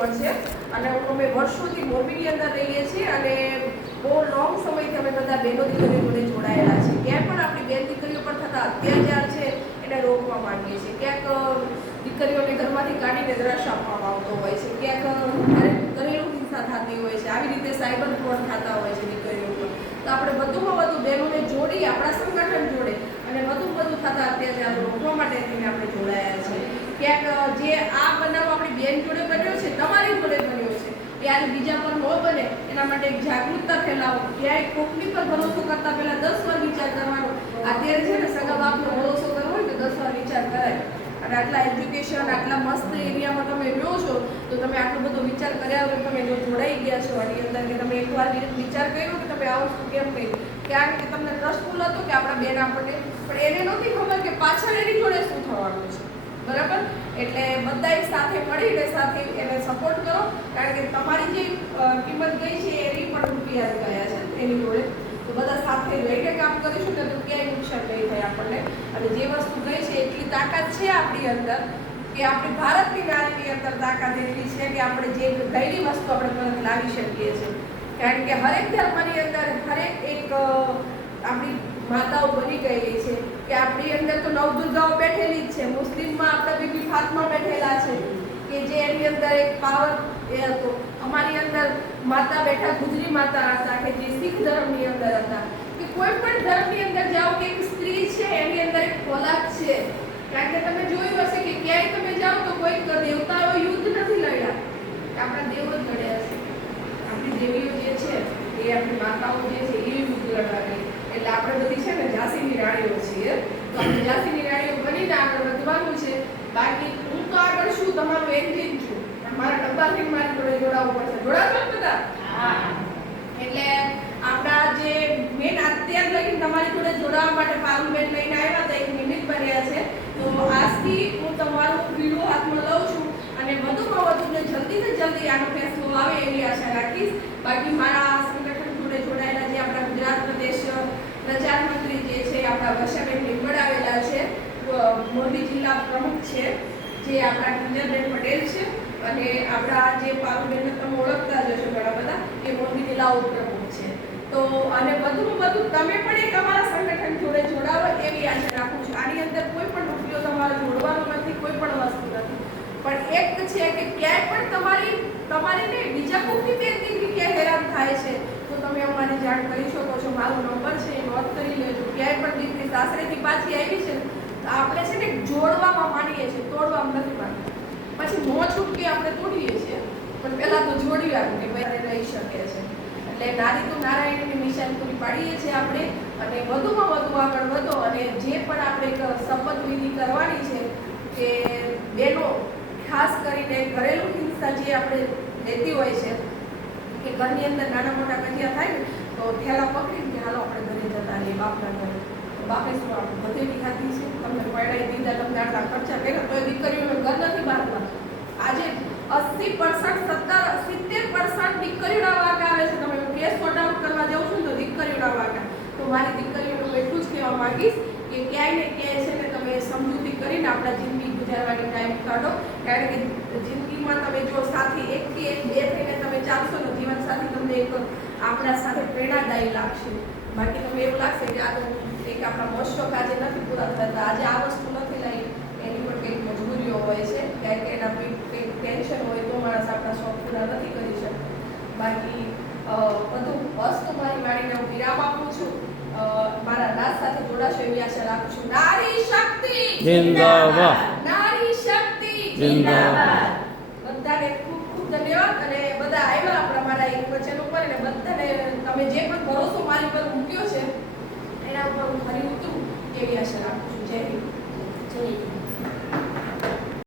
પણ છે અને અમે વર્ષોથી મોરબીની અંદર રહીએ છીએ અને બહુ લોંગ સમયથી અમે બધા બહેનો દીકરીઓ જોડે જોડાયેલા છે. ક્યાંય પણ આપણી બેન દીકરીઓ પર થતા અત્યાચાર છે એને રોકવા માંગીએ છીએ. ક્યાંક દીકરીઓને ઘરમાંથી કાઢીને દ્રશ આપવામાં આવતો હોય છે, ક્યાંક ઘરેલું હિંસા થતી હોય છે, આવી રીતે સાયબર ફ્રોડ થતા હોય છે દીકરીઓ પર. તો આપણે વધુમાં વધુ બહેનોને જોડી આપણા સંગઠન જોડે અને વધુ થતા અત્યાચાર રોકવા માટે આપણે જોડાયા છે. ક્યાંક જે આ બનાવ આપણી બેન જોડે બન્યો છે, તમારી જોડે બન્યો છે, ત્યારે બીજા પર ન બને એના માટે એક જાગૃતતા ફેલાવો. ક્યાંય કોકની પર ભરોસો કરતા પહેલા 10 વાર વિચાર કરવાનો. અત્યારે છે ને સગા બાપનો ભરોસો કરવો હોય તો 10 વાર વિચાર કરાય. અને આટલા એજ્યુકેશન આટલા મસ્ત એરિયામાં તમે રહ્યો છો તો તમે આટલો બધો વિચાર કર્યા વગર તમે જો જોડાઈ ગયા છો આની અંદર કે તમે એકવાર વિચાર કર્યો કે તમે આ વસ્તુ કેમ કરી, કારણ કે તમને ટ્રસ્ટફુલ હતો કે આપણા બેન આપણને, પણ એને નહોતી ખબર કે પાછળ એની જોડે શું થવાનું છે. બરાબર? એટલે બધાય સાથે મળીને સાથે એને સપોર્ટ કરો, કારણ કે તમારી જે કિંમત ગઈ છે એની પણ રૂપિયા ગયા છે એની જોડે. તો બધા સાથે રહીને કામ કરીશું ને તો ક્યાંય નુકસાન નહીં થાય આપણને. અને જે વસ્તુ ગઈ છે એટલી તાકાત છે આપણી અંદર કે આપણી ભારતની નારીની અંદર તાકાત એટલી છે કે આપણે જે ગયેલી વસ્તુ આપણે પરત લાવી શકીએ છીએ. કારણ કે હરેક ધર્મની અંદર હરેક એક આપણી માતાઓ બની ગયેલી છે કે આપણી અંદર તો નવદુર્ગાઓ બેઠેલી જ છે. મુસ્લિમમાં આપણા બીબી ફાતિમા બેઠેલા છે કે જે એની અંદર એક પાવર એ હતો. અમારી અંદર માતા બેઠા ગુજરી માતા હતા કે જે શીખ ધર્મની અંદર હતા. કે કોઈ પણ ધર્મની અંદર જાઓ કે એક સ્ત્રી છે એની અંદર એક ખોરાક છે. કારણ કે તમે જોયું હશે કે ક્યાંય તમે જાઓ તો કોઈ દેવતાઓ યુદ્ધ નથી લડ્યા, આપણા દેવો જ લડ્યા છે. આપણી દેવીઓ જે છે એ આપણી માતાઓ જે છે એ યુદ્ધ લડવા ગઈ. એટલે આપણે બધી છે ને ઝાંસીની રાણીઓ છીએ. તો આપણે ઝાંસીની રાણીઓ બનીને આગળ વધવાનું છે. બાકી હું તો આગળ શું તમારું એન્જિન છું, પણ મારા ડબ્બાથી મારી જોડે જોડાવવું પડશે. જોડાવશો બધા? હા. એટલે આપણા જે મેન અત્યાર લગી તમારી જોડે જોડાવા માટે પારુલબેન લઈને આવ્યા હતા, એક નિમિત્ત બન્યા છે. તો આજથી હું તમારું વિડીયો હાથમાં લઉં છું અને વધુમાં વધુ ને જલ્દી આનો ફેસલો આવે એવી આશા રાખીશ. બાકી મારા સંગઠન જોડે જોડાયેલા જે આપણા ગુજરાત પ્રદેશ પ્રચાર મંત્રી જે છે આપણા વર્ષાબેન નિંબડ આવેલા છે, મોરબી જિલ્લા પ્રમુખ છે જે આપણા કિંજલબેન પટેલ છે, અને આપણા જે પારુલબેનને તમે ઓળખતા જ હશો ઘણા બધા, એ મોરબી જિલ્લા ઉપપ્રમુખ છે. તો અને વધુમાં વધુ તમે પણ એક અમારા સંગઠન જોડે જોડાવો એવી આશા રાખું છું. આની અંદર કોઈ પણ રૂપિયો તમારે જોડવાનો નથી, કોઈ પણ વસ્તુ નથી, પણ એક છે કે ક્યાંય પણ તમારી ને બીજા કોઈની બેન દીકરી ક્યાંય હેરાન થાય છે તો તમે અમારી જાણ કરી શકો છો. મારો નંબર છે એ નોટ કરી લેજો. ક્યાંય પણ દીકરી સાસરેથી પાછી આવી છે તો આપણે છે ને જોડવામાં માનીએ છીએ, તોડવામાં નથી માનતા. પછી નો છૂટકે આપણે તોડીએ છીએ, પણ પહેલા તો જોડી રાખવું કે ભાઈ રહી શકે છે. એટલે નારી તો નારાયણની નિશાન પૂરી પાડીએ છીએ આપણે. અને વધુમાં વધુ આગળ વધો અને જે પણ આપણે શપથવિધિ કરવાની છે કે બહેનો ખાસ કરીને ઘરેલું હિંસા જે આપણે લેતી હોય છે કે ઘરની અંદર નાના મોટા કજિયા થાય ને તો થેલા પકડીને હાલો આપણે ઘરે જતા રહીએ બાપના ઘરે. તો બાપે શું આપણે બધેથી ખાધી છે, તમને પરણાઈ દીધા, તમને આટલા ખર્ચા કર્યા, તો દીકરીઓનું ઘર નથી બાંધવા. આજે 80% 70% દીકરીઓના વાંક આવે છે. તમે કેસ સોર્ટ આઉટ કરવા જાઉં છું તો દીકરીઓના વાંક. તો મારી દીકરીઓનું એટલું જ કહેવા માંગીશ કે ક્યાંય ને ક્યાંય છે ને તમે સમજૂતી કરીને આપણા જિંદગી ગુજારવાની ટાઈમ કાઢો. કારણ કે જિંદગીમાં તમે જો સાથી એકથી એક બે થઈને તમે ચાલશો ને જીવનસાથી તમને એક આપણા સાથે પ્રેરણાદાયી લાગશે. બાકી તમને એવું લાગશે કે આ તો એક આપણા મોશોક આજે નથી પૂરા થતા, આજે આ વસ્તુ નથી લઈ, એની પણ કંઈક મજબૂરીઓ હોય છે, ક્યાંક એના કંઈક ટેન્શન હોય તો માણસ આપણા શોખ પૂરા નથી કરી શકતો. બાકી બધું વસ્તુ મારી વાણીને હું વિરામ આપું છું. મારા રાજ સાથે જોડાશો એવી આશા રાખું છું. નારી શક્તિ જિંદાબાદ, નારી શક્તિ જિંદાબાદ. બધાને ખૂબ ખૂબ ધન્યવાદ. અને બધા આવ્યા આપણા મારા એક વચન ઉપર અને બધાને તમે જે પણ ભરોસો મારી પર મૂક્યો છે એના ઉપર હું ખરી ઉતરું એવી આશા રાખું છું. જય હિન્દ. જય હિન્દ.